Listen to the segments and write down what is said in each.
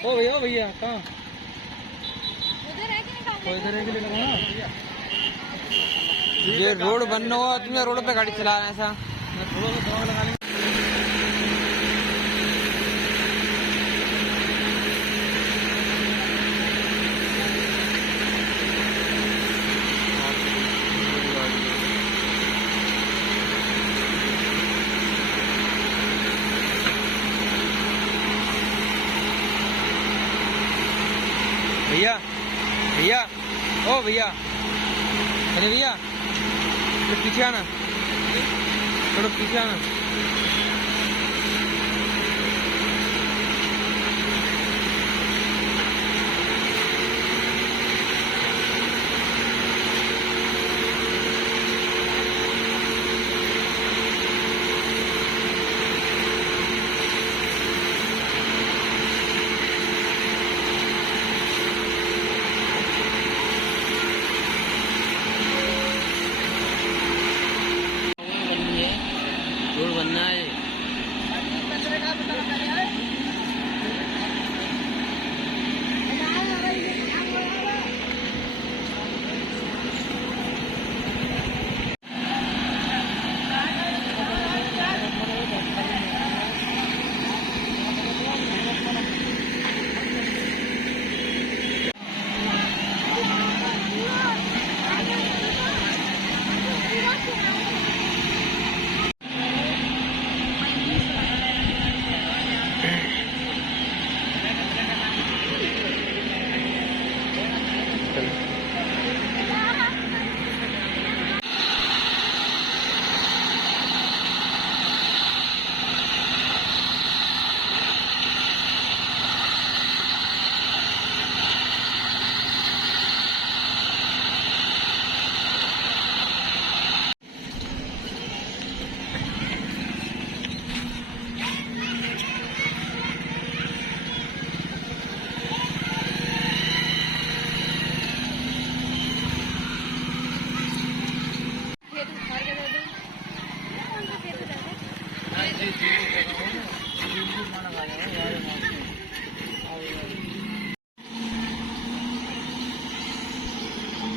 ओ भैया कहाँ? उधर है कि नहीं काम? इधर है कि नहीं लगाना? ये रोड बनना हुआ, तुम्हें रोड पे गाड़ी चला रहे हैं ऐसा? थोड़ा सा दिमाग लगा लेंगे। भैया भैया ओ भैया, अरे भैया थोड़ा पीछे आना, थोड़ा पीछे आना। रोड बनना है।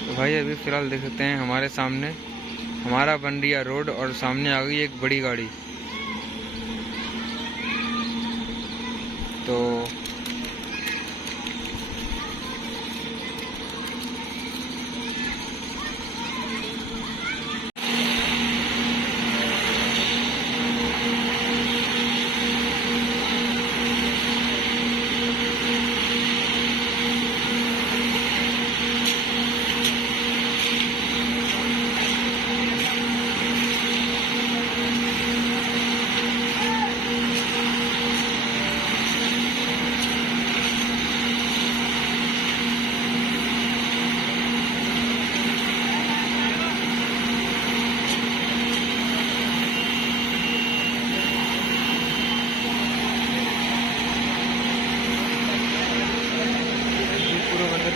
तो भाई अभी फिलहाल देख सकते हैं हमारे सामने हमारा बन रही है रोड और सामने आ गई एक बड़ी गाड़ी। तो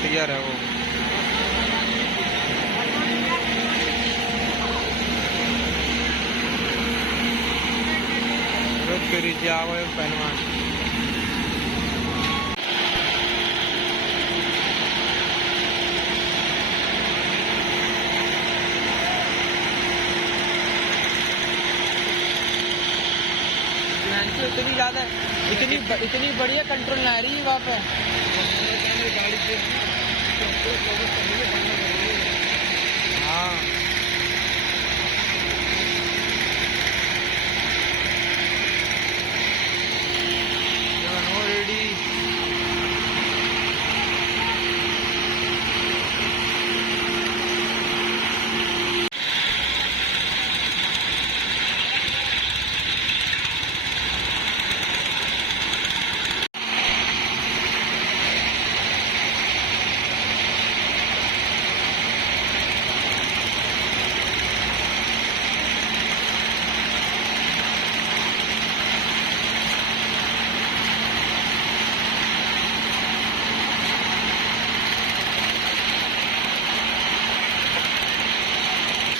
तैयार है वो। रोक के नीचे आ गए पहलवान। इतनी ज्यादा इतनी बढ़िया कंट्रोल ना आ रही है वहाँ पे। हाँ रेडी।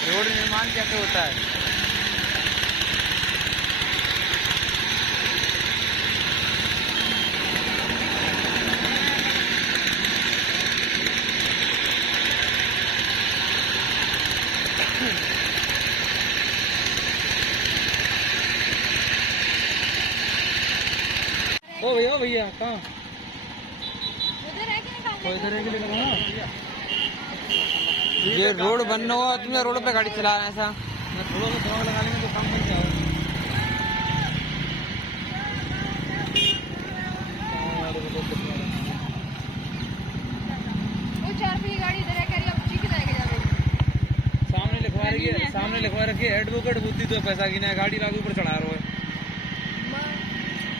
रोड निर्माण कैसे होता है? ओ भैया कहाँ उधर है कि नहीं काम तो इधर है कि नहीं लगाना ये रोड बनना हुआ, तुमने रोड पे गाड़ी चला रहे हैं ऐसा? थोड़ा सा दिमाग लगा लेंगे तो काम बन जाएगा। वो 4 पहिए गाड़ी इधर है कह रही अब ठीक है जाएगा जावे सामने लिखवा रखी है एडवोकेट बुद्धि तो पैसा की ना गाड़ी लागे ऊपर चढ़ा रहा है।